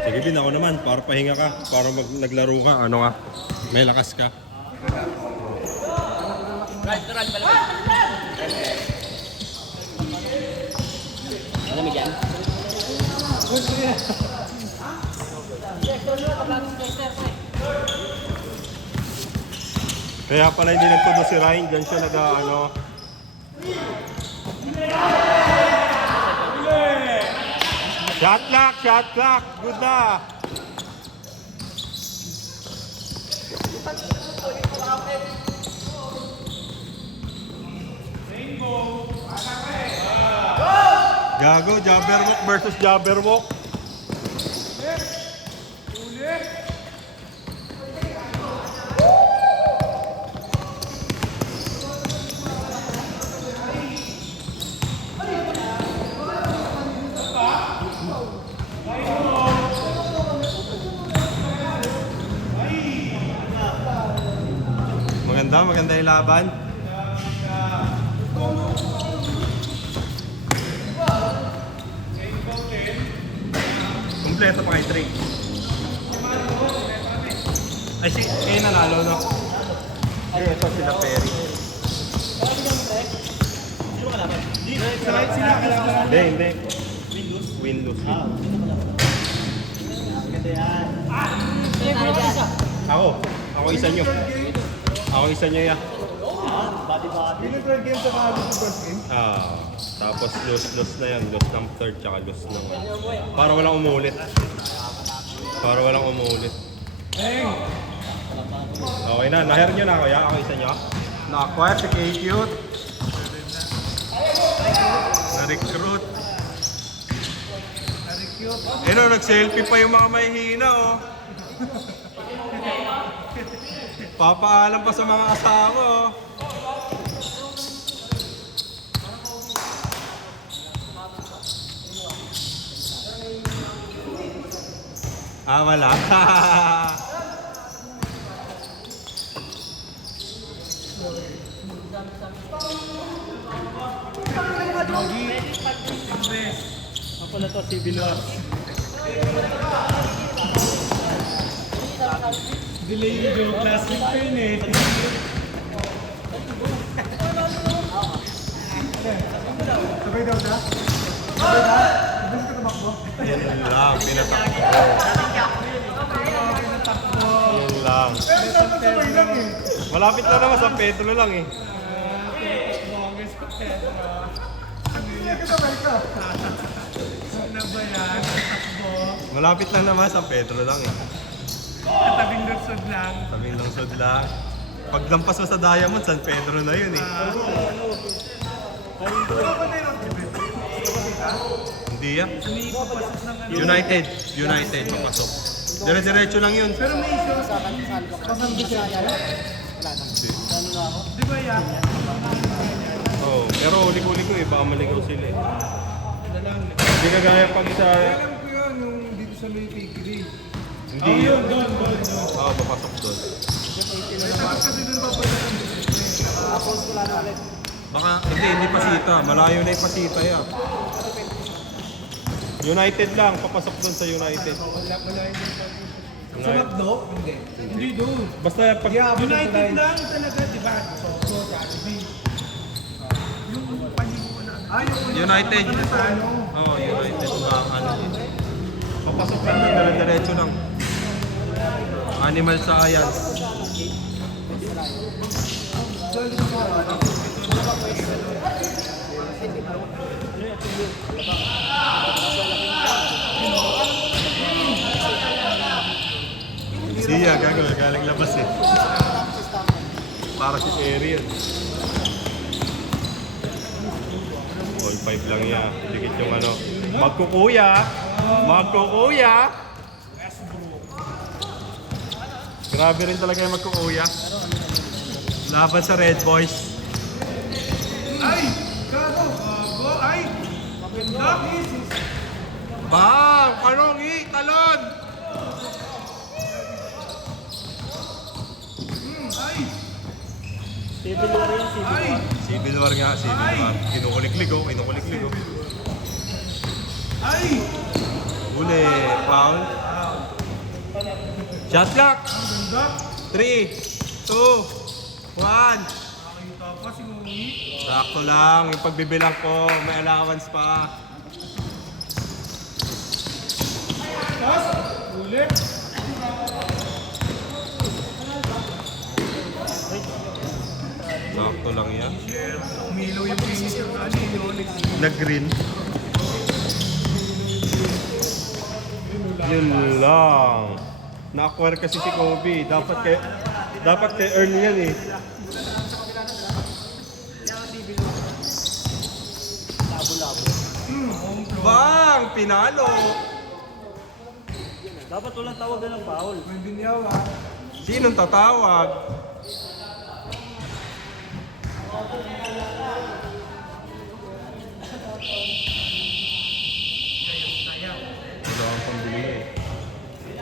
Sige, Bin, ako naman. Para pahinga ka. Para naglaro ka. Ano ka? May lakas ka. Right, balik. Malamig yan. Kaya pala hindi nagtudo si Ryan. Diyan siya nag-ano. Shot clock. Good na. Gago, Jabberwock versus Jabberwock. Maganda yung laban. Kompleto pa kay Trey. Ay, kayo nanalo, no? Ay, ito sila Perry. Sino ka naman? Hindi. Windows. Ako isa nyo. Ya. Third game sa kahapon sa first game? Tapos loss na yan. Loss ng third, tsaka loss ng... Para walang umulit. Okay na, na-hire nyo na ako, ya? Ako isa nyo. Na-acquire si K-Cute. Na-recruit. Nag-selfie pa yung mga mahihina, oh. Papaalam pa sa mga asawa, oh. Wala. Ako na to, si Biluar. Delay yung classic pa yun eh. Sabay daw na? Sabay ka tumakbo? Yan lang, pinatakbo. Yan lang. Pero dapat sabay lang eh. Malapit na naman, San Pedro lang eh. Longest pa Pedro. Hindi ka sabay ka. Ano ba yan? Takbo. Malapit lang naman, San Pedro lang eh. Katabing lutsod lang. Tabing lungsod lang. Paglampas mo sa Diamond, San Pedro na yun eh. Ano ba na yun? Hindi yan. Papasok ng ano. United, papasok. Dire-diretso lang yun. Pero may issue. Di ba yan? Pero huli-huli ko eh, baka maligaw sila eh. Hindi kagaya pag isa... Alam ko yun, yung dito sa may piggery. Hindi yun. Papasok doon. Tapos kasi dun papalit. Baka, hindi pasita. Malayo na yung pasita yan. United lang, papasok doon sa United. Wala yun. Sa McDo? Hindi. Hindi doon. Basta pag... United lang talaga, di ba? So, Jollibee. Yung panimuan na. Yung United. ano? Oo, United. Ano yun. Papasok lang ng dire-diretso lang. Animal Science. Siya, galing labas eh. Para si Terry yun. All 5 lang yan. Dikit yung ano. Magkukuya! Grabe rin talaga yung magkukuya. Laban sa Red Boys. Ay! Gago! Gago! Ay! Maganda! Bang! Kanongi! Talon! Ay! Ay! Civil War nga, Civil War. Kinukuliklig oh. Ay! Huli, foul. Shot clock! Ang ganda. 3, 2, 1. Nakakita pa si Mami. Sakto lang, yung pagbibilang ko, may allowance pa. Tapos, ulit. Sakto lang yan. Umilaw yung finisher na ano yun. Nag-green. Yun lang. Na-acquire kasi si Kobe. Dapat kay Earl yan eh. Bang! Pinalo! Dapat walang tawag na ng foul. May binyawa. Sinong tatawag? Ito ang pambili eh.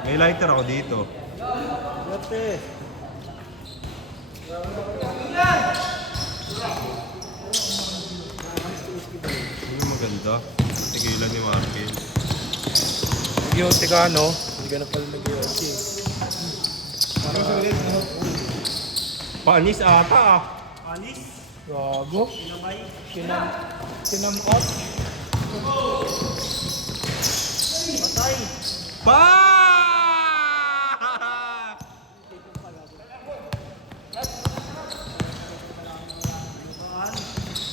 May lighter ako dito. Swerte. Ano maganda? Tigilan ni Markel. Yote ka no? Hindi ka na pala nag-iwasi. Parang sa ulit. Panis ata ah. Anis? Gago. Sinamay? Kinamot. Patay! Pa!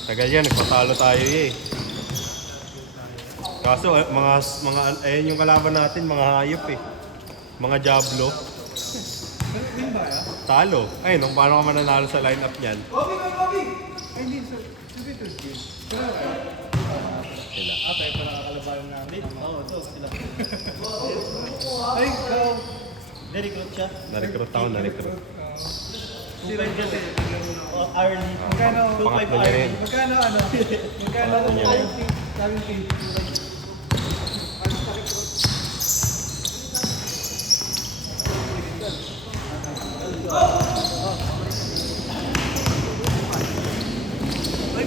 Tagal yan, nagpatalo tayo eh. Kaso ayun yung kalaban natin, mga hayop eh. Mga Diablo. Talo. Ay, nung paano ka mananalo sa lineup niyan? Bobby! Ay, hindi. Sa Beatles game. Tayo pa nakakalabayan namin. Oo, ito. Sila. Ay, ikaw. Na-recruit siya. Na-recruit ako, na-recruit. 2-5 kasi. Hourly. Magkano? Pangatlo niya rin. Magkano ano? Magkano? Pangatlo niya rin. 70.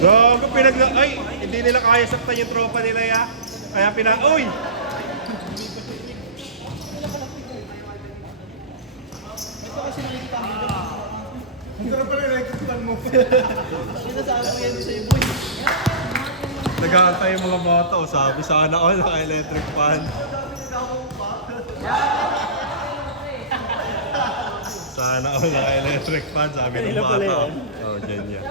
Gago, ay, hindi nila kaya saktan yung tropa nila ya. Kaya uy! Ang sarap pala electrical mo. Sinasabi ko yan sa'yo, boy. Nag-aantay yung mga bata. O, sabi sana all naka-electric fan. Sana all naka-electric fan, sabi ng Kanila pala bata. yan. Oo, dyan yan.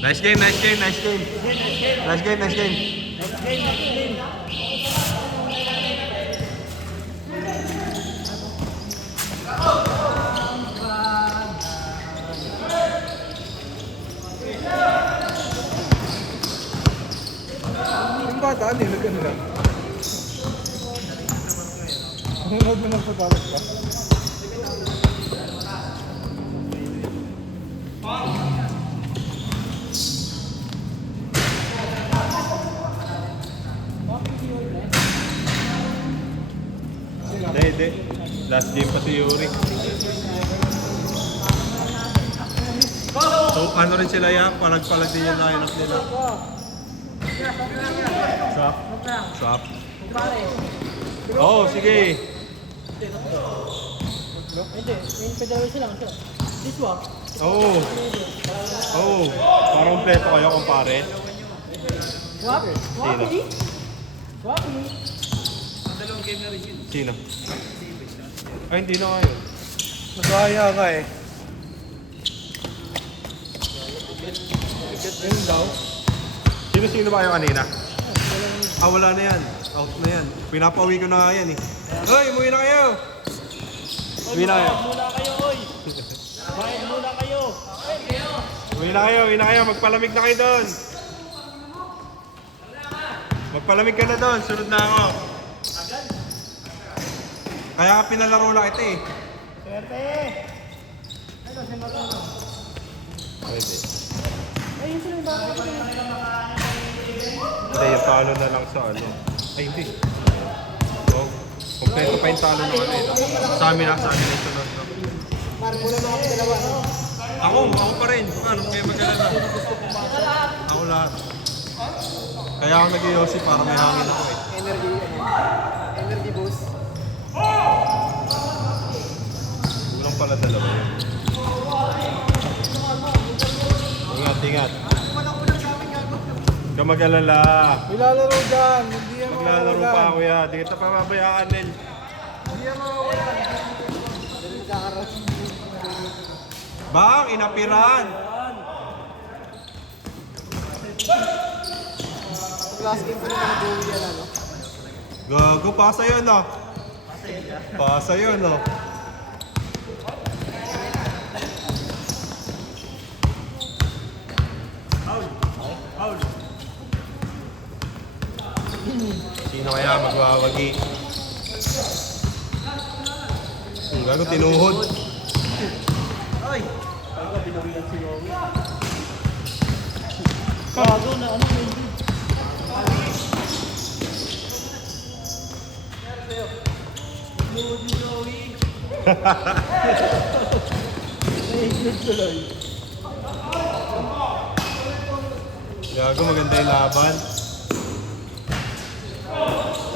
Nice game, nice game, nice game. Nice game, nice game. Yung bata, nilagan lang. Huwag mo nang pagkakas ka. Hindi. Last game pa si Yuri. So, ano rin sila ya? Palag-palag din yung lineup nila. Swap? Swap? Oo, sige. Hindi, yung pedaway silang siya. This one. Oo. Oo. Parang kompleto kayo, kumpare. Wapi? Sino? Wapi? Sino? Ay, hindi na ngayon. Nagkaya ka eh. Yun daw. Sino ba yung kanina? Wala na yan. Out na yan. Pinapauwi ko na nga yan eh. Hoy, umuwi na kayo! Uwi na kayo. Muna kayo, oy! Bayad muna kayo! Uwi na kayo. Magpalamig na kayo doon. Magpalamig ka na doon. Sunod na ako. Kaya ka pinalaro lang ito eh. Swerte! Ito, si Matono. Pwede. Ay, yun sila yung bakit ko. Hindi, yung talo na lang sa ano. Ay, hindi. So, kompleto pa yung talo na ano eh. Sa amin na yung sunod. No? Ako pa rin. Ano kayo mag-alala? Ako lahat. Kaya ako nag-iossi para may hangin ako eh. Energy boost. Kulang pala dalawa yun. Ingat. Huwag ka mag-alala. Ilalaro dyan. Hindi yan Maglalaro pa ako yan. Di kita pababayaan din. Hindi yan mawawalan. Bang, inapiran. Last game ko na nag-uwi yan, ano? Gago, pasa yun ah. Pasa yun ah. Sino kaya magwawagi? Ang gago, tinuhod. Bago na, ano yun? Gago, maganda yung laban.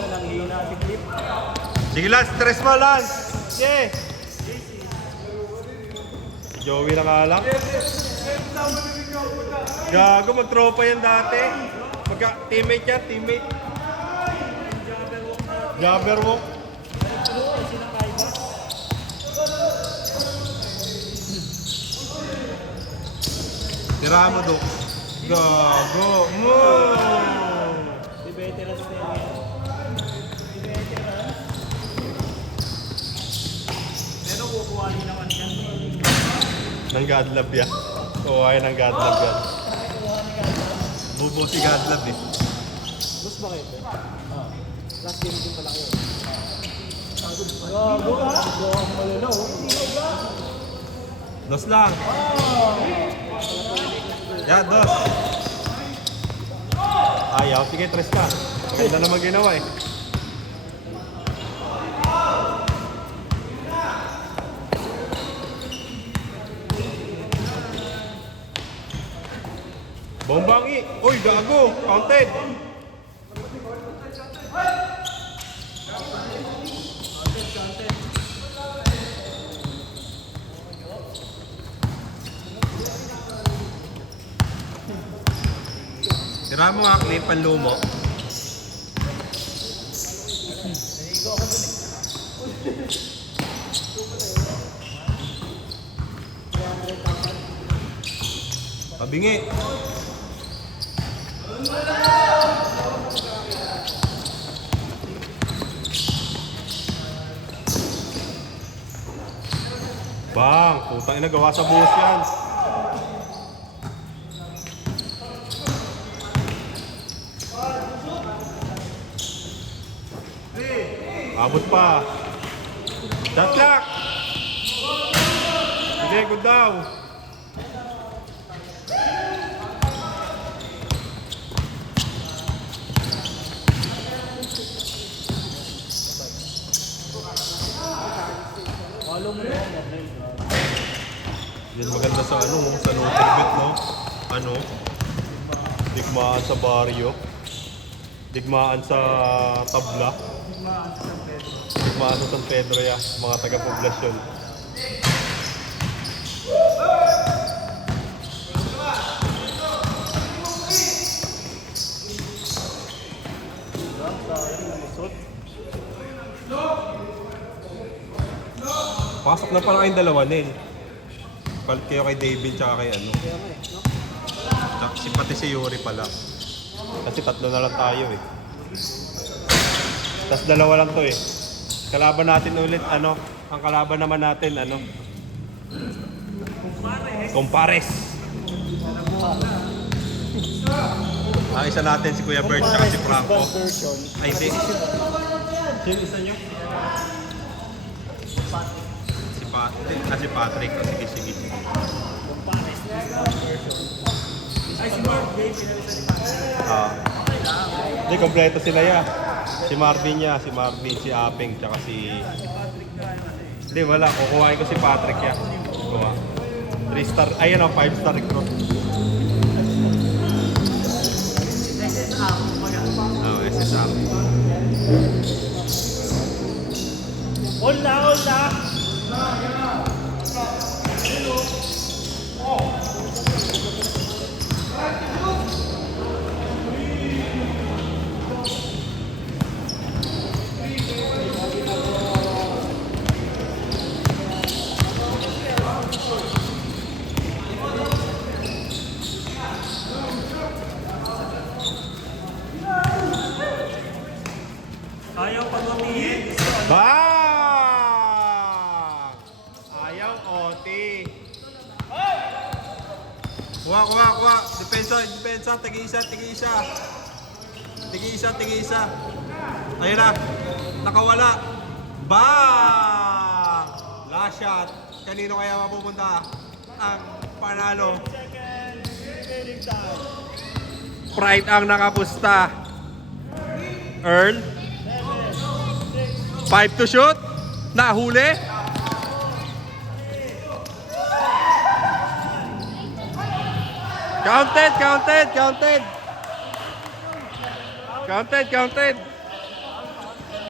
Ang hina si Clip. Sige Lance, stress mo Lance! Yeah! Joey na nga lang. Gago, mag-tropa yan dati. Teammate yan, teammate. Jabberwock. Tira mo, Dok. Gago. Mo! Si veterans na yan. Si veterans. Pero kukuhanin naman yan. Nang Godlove yan. Oo, ay ng Godlove yan. Bubo si Godlove eh. Bus ba kayo? Last game din pala kayo. Gago ka? Gago ang malala, oh. Dos lang. Yan, dos. Ayaw, sige, tres ka. Maganda naman ginawa eh. Bombangi! Uy, gago! Counted! Tira mo nga clip, panlumo. Pabingi. Bang, putang ina, gawa sa buhos yan. Abot pa. Shot clock. Sige, good daw. Follow mo na yan. Yan maganda sa ano, sa Nutrilbet, no? Ano? Digmaan sa baryo. Digmaan sa tabla. Digmaan sa San Pedro ya, mga taga-poblasyon. Pasok na pala kayong dalawa, Nel. Palit kayo kay David tsaka kay ano. Tsaka pati si Yuri pala. Kasi tatlo na lang tayo eh. Tapos dalawa lang to eh. Kalaban natin ulit, ano? Ang kalaban naman natin, ano? Compares. Ang isa natin si Kuya Bert tsaka si Franco. Ay, hindi. Sino isa nyo? Si Patrick. Sige. Ay, si Mark Dave, pinalitan ni Mark. Hindi, kompleto sila ya. Si Marvin, si Apeng, tsaka si Hindi, wala. Kukuhain ko si Patrick yan. Kuha. 3 star, ayun o, 5 star recruit. SSR, kumbaga. Oh, SSR. Hold na, hold na. Ayaw pag-umihin. Bang! Ayaw, Oti. Kuha, kuha, kuha. Depensa, depensa. Tigi-isa, tigi-isa. Tigi-isa, tigi-isa. Ayun na. Nakawala. Bang! Last shot. Kanino kaya mapupunta ang panalo? Pride ang nakapusta. Earl. 5 to shoot. Nahuli. Counted, counted, counted. Counted, counted.